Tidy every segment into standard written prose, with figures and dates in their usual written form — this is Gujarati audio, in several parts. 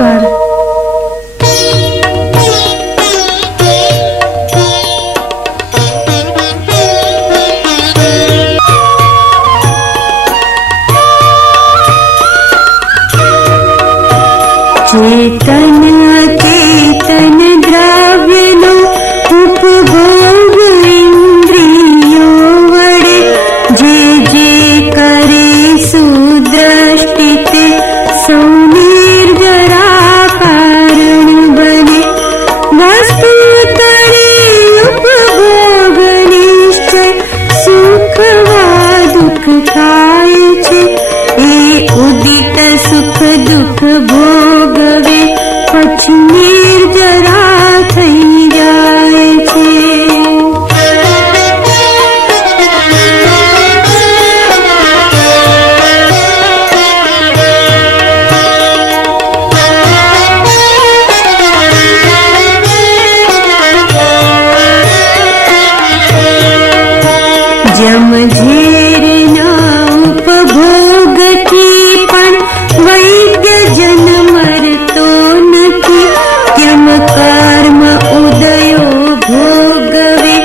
नमस्कार। चेतन अचेतन द्रव्यनो उपभोग इंद्रियो वडे जे जे करे सुदृष्टि ते सौ निर्जरा कारण बने। वस्तु तरे उपभोग निश्चय सुख वा दुख थाय छे। ए उदित सुख दुख भोगवे પછી નિર્જરા થઈ જાય છે। જમ ઝેરના ઉપભોગથી પણ વૈદ્ય જન મરતો નથી। કેમ કર્મ ઉદયો ભોગવે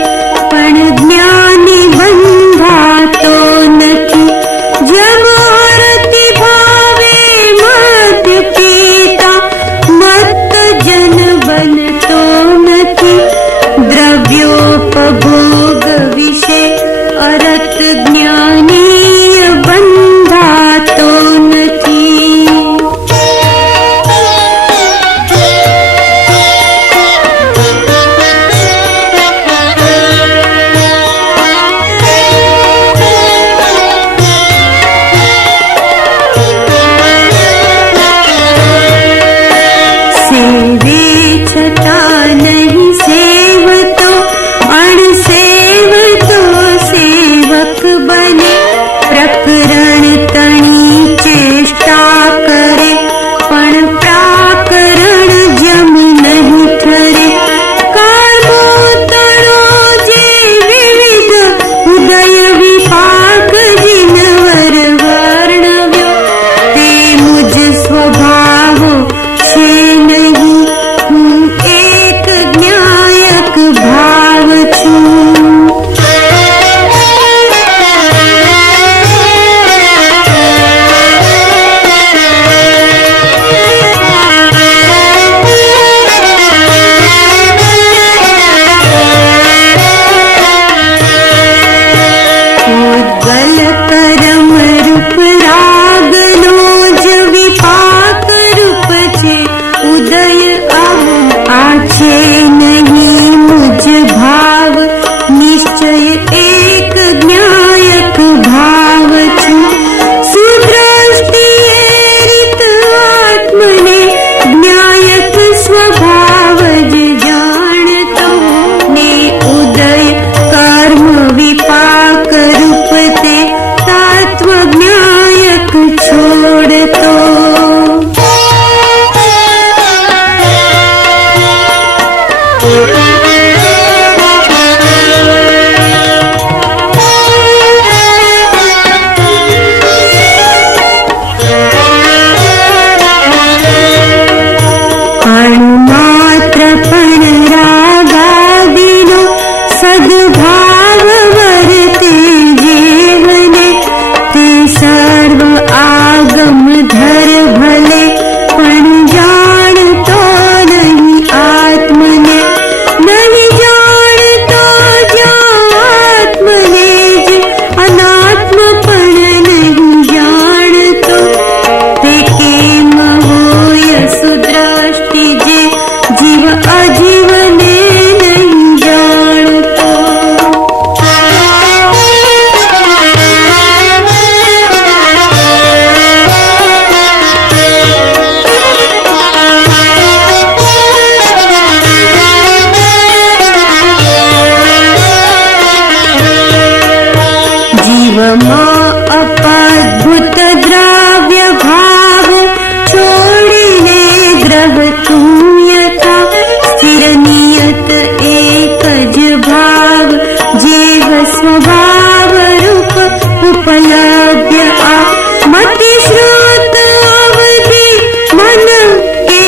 પણ જ્ઞાની બંધાતો નથી। જમ આરતી ભાવે મદ્ય પીતા મત્ત જન બનતો નથી। દ્રવ્યોપભોગ વિશે અરત જ્ઞાની બંધાતો નથી। સેવે છતાં નહીં સેવતો અણસેવતો સેવક બને। પ્રકરણ તણી ચેષ્ટા કરે પણ પ્રાકરણ જમ નહીં ઠરે। કર્મો તણો જે વિવિધ ઉદય વિપાક જીનવર વર્ણવ્યો તે મુજ સ્વભાવો છે નહીં। હું એક જ્ઞાયક ભાવ છું। ઉદ્ગલ કરમ રૂપ રાગનો જ વિપાક રૂપ છે। ઉદય આ છે નહીં મુજ ભાવ નિશ્ચય એક જ્ઞાયક ભાવ છું। સુદ્રષ્ટિએ રીત આત્મને જ્ઞાયક સ્વભાવ જ જાણતો ને ઉદય કર્મ વિપાક રૂપ તે તત્વ જ્ઞાયક છોડતો। અણુમાત્ર પણ રાગાદિનો સદભાવ વર્તે જીવને તે સર્વ આગમ ધર ભલે પણ જાણતો નહીં આત્મને। નહીં જાણતો જ્યાં આત્મને જ અનાત્મ પણ નહીં જાણતો તે કેમ હોય સુદ્રષ્ટિ જે જીવ અજીવને નહીં જાણતો। જીવમાં અપાદ્ભુત દ્રવ્ય ભાવ છોડીને ગ્રહ શૂન્યતા સ્થિર નિયત એક જ ભાવ જેવ સ્વભાવ રૂપ ઉપલબ્ધ આ મતિ શ્રુત અવધિ મન કે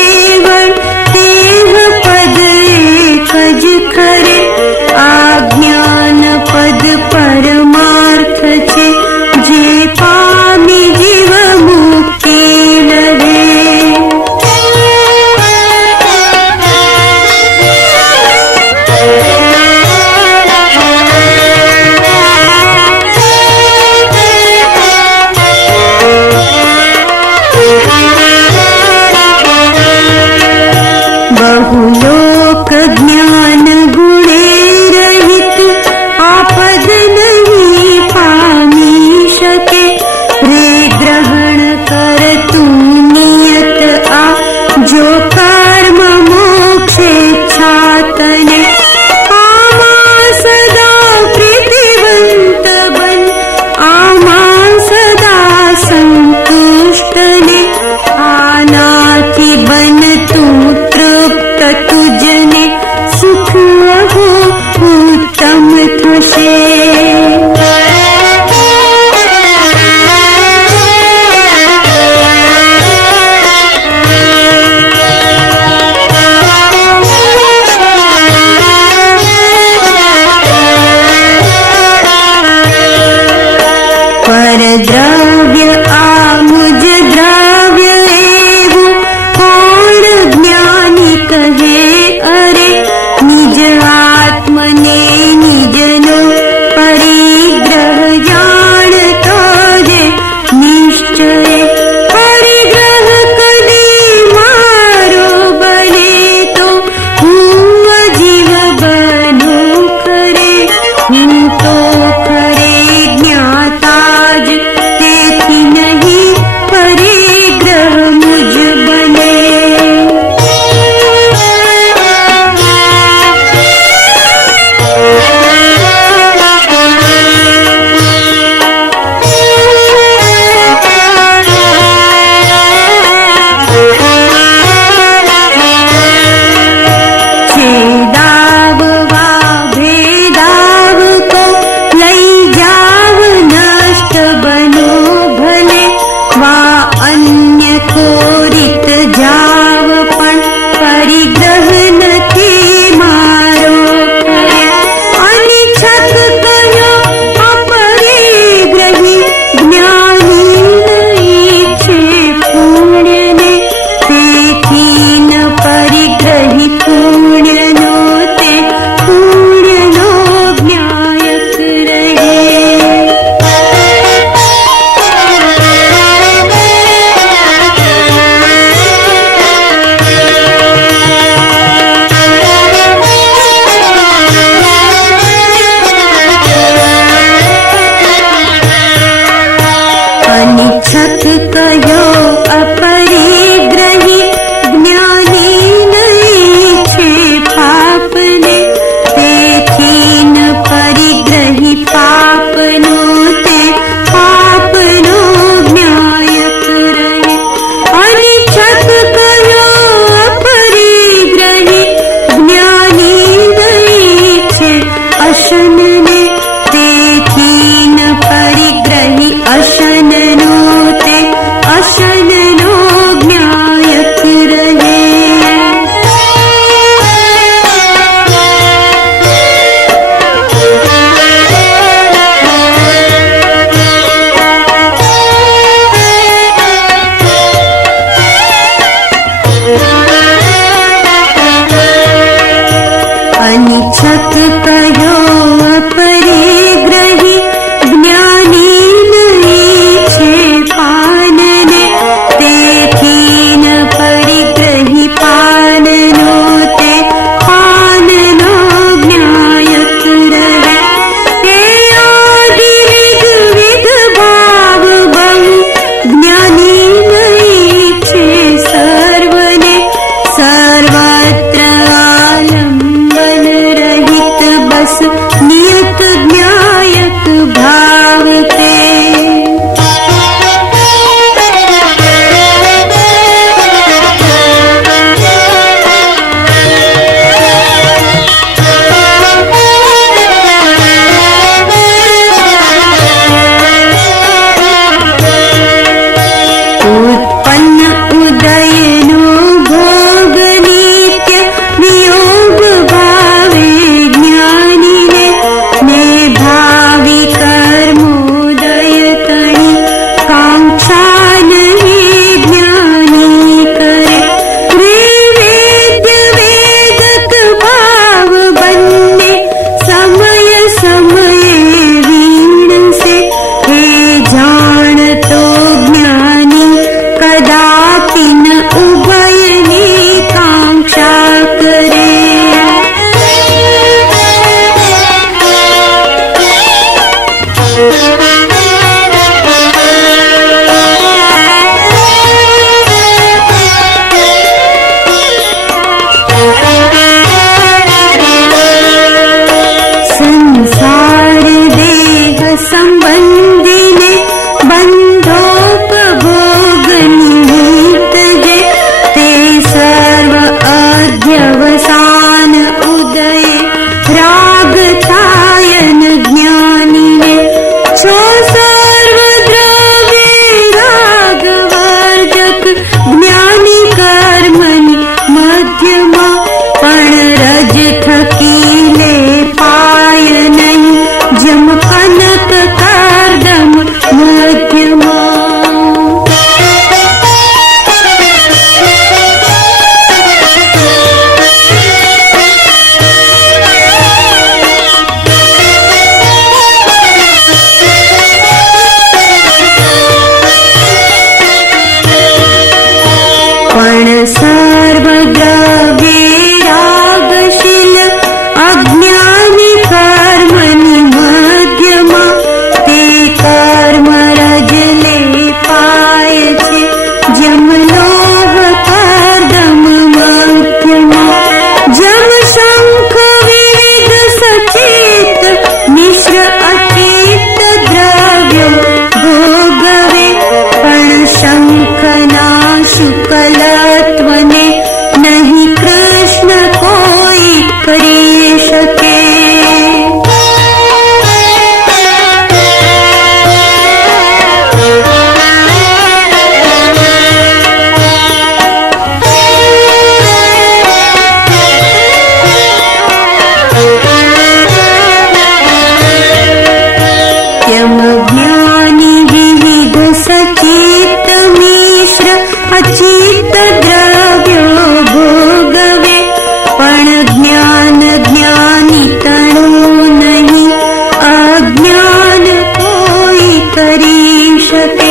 શકે.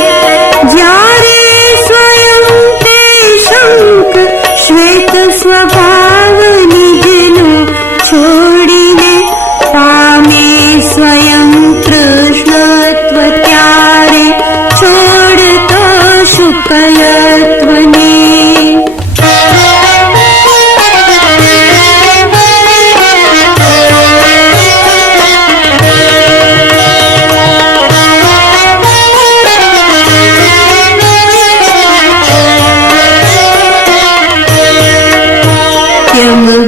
જ્યારે સ્વયં તે શંખ શ્વેત સ્વભાવ નિજનો છોડીને પામે સ્વયં કૃષ્ણત્વ, ત્યારે છોડતો શુક્લત્વને.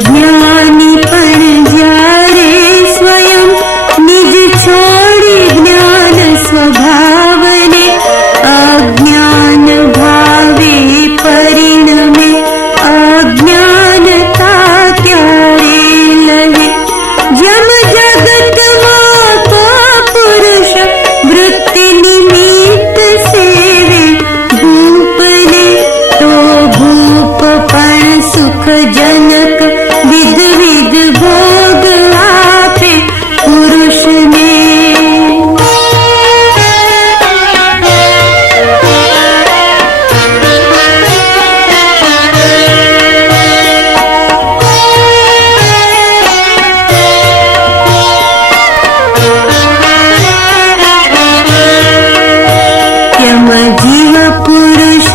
જ્ઞાની પણ જ્યારે સ્વયં નિજ છોડી જ્ઞાન સ્વભાવને અજ્ઞાન ભાવે પરિણમે અજ્ઞાનતા ત્યારે લહે. જમ જગતમાં કો પુરુષ વૃત્તિ નિમિત્ત સેવે ભૂપને, તો ભૂપ પણ સુખજનક વિધ વિધ ભોગ આપે પુરુષને. જીવ પુરુષ